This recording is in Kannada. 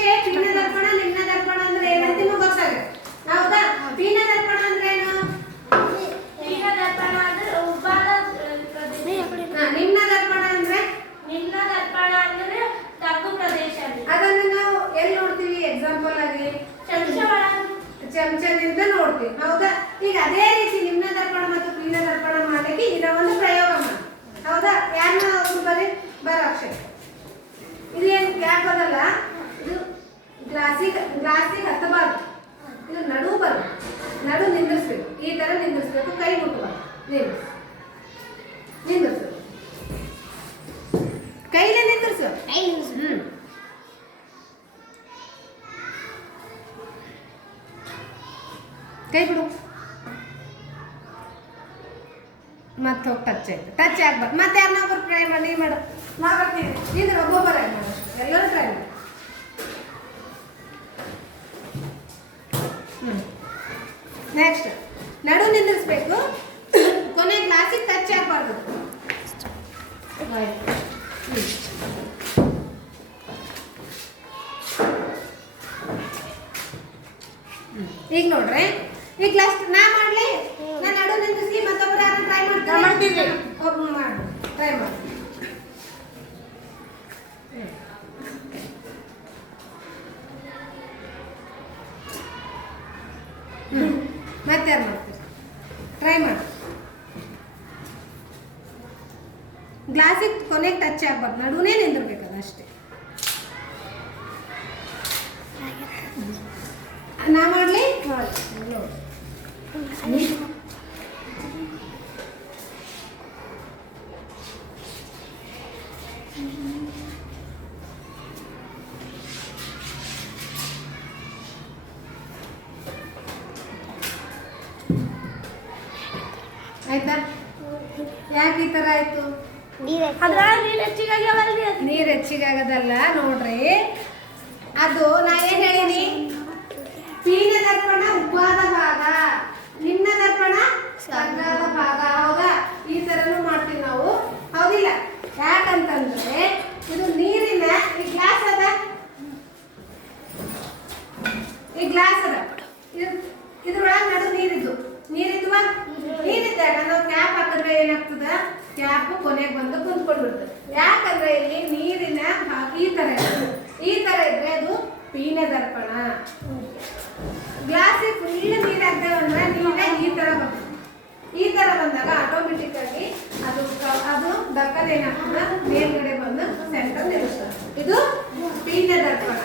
ಮುಂಚೆ ಪೀನ ದರ್ಪಣ ನಿಮ್ನ ದರ್ಪಣ ಅಂದ್ರೆ ಏನಂತ ನಿಮಗೆ ಗೊತ್ತಾಗುತ್ತೆ ಹೌದಾ? ಪೀನ ದರ್ಪಣ ಅಂದ್ರೆ ಏನು? ಪೀನ ದರ್ಪಣ ಅಂದ್ರೆ ಉಬ್ಬಾದ ನಿಮ್ನ ದರ್ಪಣ ಅಂದ್ರೆ ನಿಮ್ನ ದರ್ಪಣ ಅಂದ್ರೆ ತಗ್ಗು ಪ್ರದೇಶ. ಅದನ್ನು ನಾವು ಎಲ್ಲಿ ನೋಡ್ತೀವಿ? ಎಕ್ಸಾಂಪಲ್ ಆಗಿ ಚಮಚದಿಂದ ನೋಡ್ತೀವಿ ಹೌದಾ? ಈಗ ಅದೇ ರೀತಿ ನಿಮ್ನ ದರ್ಪಣ ಮತ್ತು ಪೀನ ದರ್ಪಣ ಮಾಡಲಿಕ್ಕೆ ಇದರ ಒಂದು ಪ್ರಯೋಗ ಮಾಡಿ ಹೌದಾ? ಯಾರನ್ನ ಒಬ್ರು ಬರ ಅಕ್ಷರ ಇದು ಏನು ಯಾಕೆ ಬರಲ್ಲ? ಇದು ಗ್ಲಾಸಿಗೆ ಹತ್ತಬಾರ್ದು, ಇದು ನಡು ಬರಬೇಕು, ನಡು ನಿಂದಿರ್ಸ್ಬೇಕು, ಈ ತರ ನಿಂದಿರ್ಸ್ಬೇಕು, ಕೈ ಮುಟ್ಟಬಾರ್ದು, ನಿಂದಿರ್ಸು ಕೈಲೇ ನಿಂದಿರ್ಸು. ಕೈ ಬಿಡು, ಮತ್ತೆ ಹೋಗಿ ಟಚ್ ಆಯ್ತು, ಟಚ್ ಆಗ್ಬಾರ್ದು. ಮತ್ತೆ ಯಾರನ್ನ ಒಬ್ಬರು ಟ್ರೈ ಮಾಡಿ, ಮಾಡು, ನಾ ಬರ್ತೀನಿ, ಇದ್ರೆ ಒಬ್ಬೊಬ್ಬರ ಎಲ್ಲರೂ ಟ್ರೈ ಮಾಡಿ. ನೆಕ್ಸ್ಟ್ ನಡು ನಿಂದಿರಿಸ್ಬೇಕು, ಕೊನೆ ಗ್ಲಾಸಿಗೆ ಟಚ್ ಆಗಬಾರ್ದು. ಈಗ ನೋಡ್ರಿ, ಈ ಗ್ಲಾಸ್ ನಾ ಮಾಡ್ಲಿ, ನಾನು ನಡು ನಿಂದಿರಿಸಿ ಮತ್ತೊಬ್ರು ಯಾರು ಟ್ರೈ ಮಾಡ್ತೀನಿ, ಒಬ್ಬ ಮಾಡಿ ಟ್ರೈ ಮಾಡಿ. ಮತ್ತೆ ಯಾರು ಮಾಡ್ತೀರಿ? ಟ್ರೈ ಮಾಡಿ. ಗ್ಲಾಸಿಗೆ ಕೊನೆಗೆ ಟಚ್ ಆಗ್ಬಾರ್ದು, ನಡುನೇ ನಿಂದಿರ್ಬೇಕದು ಅಷ್ಟೇ. ನಾ ಮಾಡ್ಲಿ ಆಯ್ತಾ? ಯಾಕೆ ಈ ತರ ಆಯ್ತು? ನೀರು ಹೆಚ್ಚಿಗಾಗದಲ್ಲ ನೋಡ್ರಿ, ಅದು ನಾ ಏನ್ ಹೇಳೀನಿ? ಪೀನ ದರ್ಪಣ ಉಬ್ಬಾದ ಭಾಗ, ನಿಮ್ನ ದರ್ಪಣ ತಗ್ಗಾದ ಭಾಗ ಹೌದಾ? ಈ ತರನು ಮಾಡ್ತೀವಿ ನಾವು ಹೌದಿಲ್ಲ? ಯಾಕಂತಂದ್ರೆ ಇದು ನೀರಿನ ಈ ಗ್ಲಾಸ್ ಅದ, ಇದ್ರೊಳಗೆ ನಡು ನೀರಿದ್ದಾಗ ನಾವು ಕ್ಯಾಪ್ ಹಾಕಿದ್ರೆ ಏನಾಗ್ತದ? ಕ್ಯಾಪ್ ಕೊನೆಗೆ ಬಂದು ಕುಂತ್ಕೊಂಡ್ಬಿಡ್ತದೆ. ಯಾಕಂದ್ರೆ ಇಲ್ಲಿ ನೀರಿನ ಈ ತರ ಇದ್ರೆ ಅದು ಪೀನ ದರ್ಪಣ. ಗ್ಲಾಸಿಗೆ ಫುಲ್ ನೀರು ಹಾಕ್ತೇವಂದ್ರೆ ನೀರೇ ಈ ತರ ಬಂದಾಗ ಆಟೋಮೆಟಿಕ್ ಆಗಿ ಅದು ದರ್ಪಣ ಏನಾಗ್ತದ? ಮೇಲ್ಗಡೆ ಬಂದು ಸೆಂಟರ್ ನಿಲ್ಲಿಸ್ತದೆ. ಇದು ಪೀನ ದರ್ಪಣ.